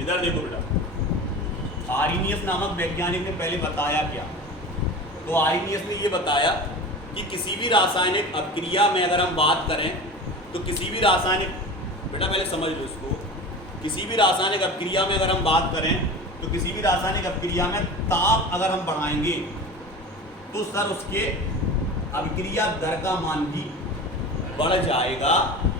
इधर देखो बेटा, आर्हीनियस नामक वैज्ञानिक ने पहले बताया क्या? तो आर्हीनियस ने ये बताया कि किसी भी रासायनिक अभिक्रिया में अगर हम बात करें तो किसी भी रासायनिक, बेटा पहले समझ लो इसको, किसी भी रासायनिक अभिक्रिया में अगर हम बात करें तो किसी भी रासायनिक अभिक्रिया में ताप अगर हम बढ़ाएंगे तो सर उसके अभिक्रिया दर का मान भी बढ़ जाएगा,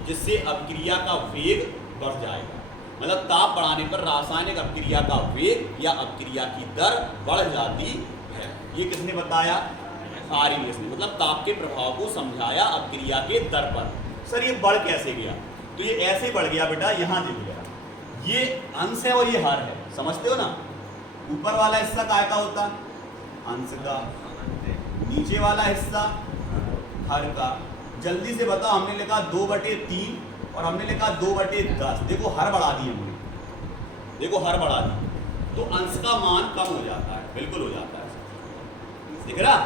जिससे अभिक्रिया का वेग बढ़ जाएगा। मतलब ताप बढ़ाने पर रासायनिक अभिक्रिया का वेग या अभिक्रिया की दर बढ़ जाती है। ये किसने बताया? आर्हीनियस ने। मतलब ताप के प्रभाव को समझाया अभिक्रिया के दर पर। सर ये बढ़ कैसे गया? तो ये ऐसे बढ़ गया बेटा, यहाँ देखो गया, ये अंश है और ये हर है, समझते हो ना? ऊपर वाला हिस्सा काय का होता? अंश का। नीचे वाला हिस्सा हर का। जल्दी से बताओ, हमने लिखा 2/3 और हमने लिखा 2/10। देखो हर बढ़ा दिए हमने, देखो हर बढ़ा दी तो अंश का मान कम हो जाता है, बिल्कुल हो जाता है। दिख रहा?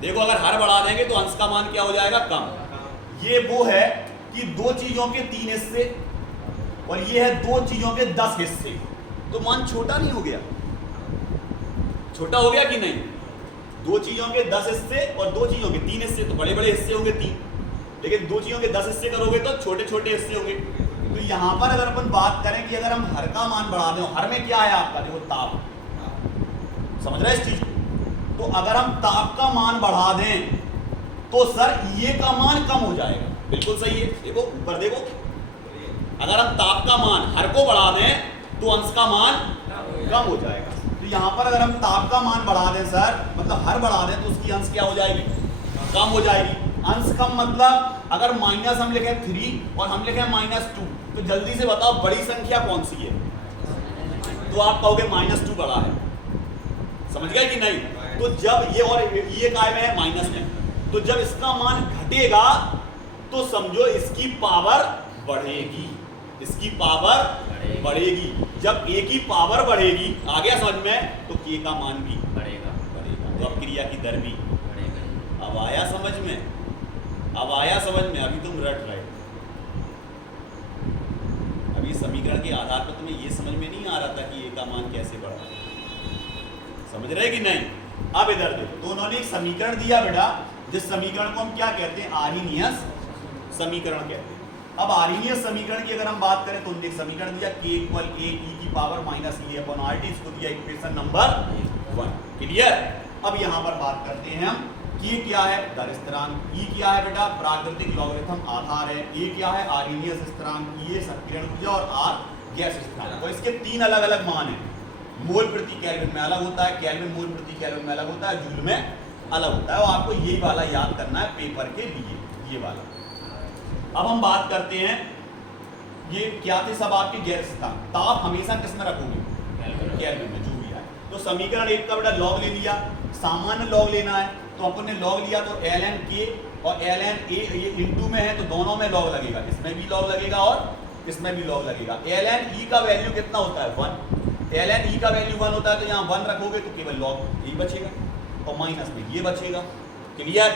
देखो अगर हर बढ़ा देंगे तो अंश का मान क्या हो जाएगा? कम। ये वो है कि दो चीजों के 3 हिस्से और ये है दो चीजों के 10 हिस्से, तो मान छोटा नहीं हो गया? छोटा हो गया कि नहीं? दो चीजों के 10 हिस्से और दो चीजों के 3 हिस्से, तो बड़े बड़े हिस्से होंगे 3, लेकिन दो चीजों के 10 हिस्से करोगे तो छोटे छोटे हिस्से होंगे। तो यहां पर अगर अपन बात करें कि अगर हम हर का मान बढ़ा दें, हर में क्या है आपका? देखो ताप, समझ रहे हैं इस चीज को? तो अगर हम ताप का मान बढ़ा दें तो सर ये का मान कम हो जाएगा। बिल्कुल सही है। देखो ऊपर देखो, अगर हम ताप का मान हर को बढ़ा दें तो अंश का मान कम हो जाएगा। तो यहां पर अगर हम ताप का मान बढ़ा दें सर, मतलब हर बढ़ा दें, तो उसकी अंश क्या हो जाएगी? कम हो जाएगी। अंश कम मतलब अगर माइनस हम लिखे 3 और हम लिखे -2, तो जल्दी से बताओ बड़ी संख्या कौन सी है? तो आप कहोगे -2 बड़ा है। समझ गए कि नहीं? तो जब ये और ये काय में है? माइनस में। तो जब इसका मान घटेगा तो समझो इसकी पावर बढ़ेगी, इसकी पावर बढ़ेगी। जब ए की पावर बढ़ेगी, आ गया समझ में, तो के का मान भी बढ़ेगा, तो अभिक्रिया की दर भी बढ़ेगा। अब आया समझ में? अब आया समझ में? अभी तुम रट रहे, अभी समीकरण के आधार पर तुम्हें ये समझ में नहीं आ रहा था कि ए का मान कैसे बढ़ा। समझ रहे कि नहीं? अब इधर देखो, तो उन्होंने एक समीकरण दिया बेटा, जिस समीकरण को हम क्या कहते हैं? आर्हीनियस समीकरण कहते हैं। अब आर्हीनियस समीकरण की अगर हम बात करें तो उन्होंने एक समीकरण दिया k = a e की पावर -e/RT, इसको दिया इक्वेशन नंबर 1। क्लियर? अब यहां पर बात करते हैं हम कि ये क्या है? दर स्थिरांक। e क्या है बेटा? प्राकृतिक लॉगरिथम आधार है। a क्या है? आर्हीनियस स्थिरांक। e सक्रियण ऊर्जा और r गैस स्थिरांक। तो इसके 3 अलग अलग मान हैं। मोल प्रति केल्विन में अलग होता है, केल्विन मोल प्रति केल्विन में अलग होता है, जूल में अलग होता है। और आपको यही वाला याद करना है पेपर के लिए, ये वाला। अब हम बात करते हैं, ये क्या थे सब आपके गैस स्थिरांक। ताप हमेशा किस में रखोगे? केल्विन में, जो भी आए। तो समीकरण 1 का बेटा लॉग ले लिया, सामान्य लॉग लेना है, तो अपन ने लॉग लिया तो ln k और ln a ये इंटू में है तो दोनों में लॉग लगेगा, इसमें भी लॉग लगेगा और इसमें भी लॉग लगेगा। ln e का वैल्यू कितना होता है? 1। ln e का वैल्यू 1 होता है, तो यहाँ 1 रखोगे तो केवल लॉग ही बचेगा और माइनस में ये बचेगा। क्लियर?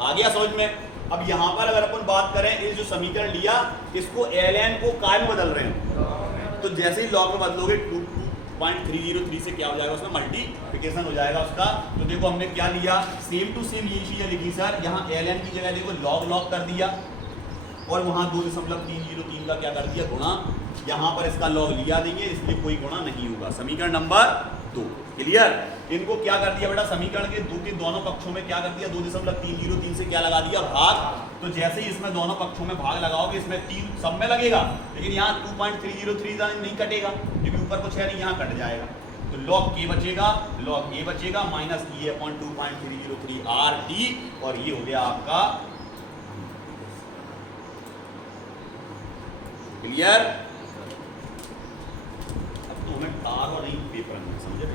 आ गया समझ में? अब यहाँ पर अगर अपन बात करें, ये जो समीकरण लिया इसको ln को काय में बदल रहे हैं, तो जैसे ही लॉग में बदलोगे 2.303 से क्या हो जाएगा? उसमें मल्टीप्लिकेशन हो जाएगा उसका। तो देखो हमने क्या लिया, सेम टू सेम यही चीजें लिखी सर। यहाँ ln की जगह देखो लॉग कर दिया और वहाँ 2.303 का क्या कर दिया? गुणा। यहाँ पर इसका लॉग लिया देंगे, इसलिए कोई गुणा नहीं होगा। समीकरण नंबर 2। क्लियर? इनको क्या कर दिया बेटा? समीकरण के दो के दोनों पक्षों में क्या कर दिया? 2.303 से क्या लगा दिया? भाग। तो जैसे ही इसमें दोनों पक्षों में भाग लगाओगे, इसमें 3 सब में लगेगा, लेकिन यहाँ 2.303 नहीं कटेगा क्योंकि ऊपर कुछ है नहीं, यहाँ कट जाएगा। तो log k बचेगा, log a बचेगा -e/2.303 RT, और ये हो गया आपका। क्लियर? अब तो हमें तार और नहीं पेपर में समझे।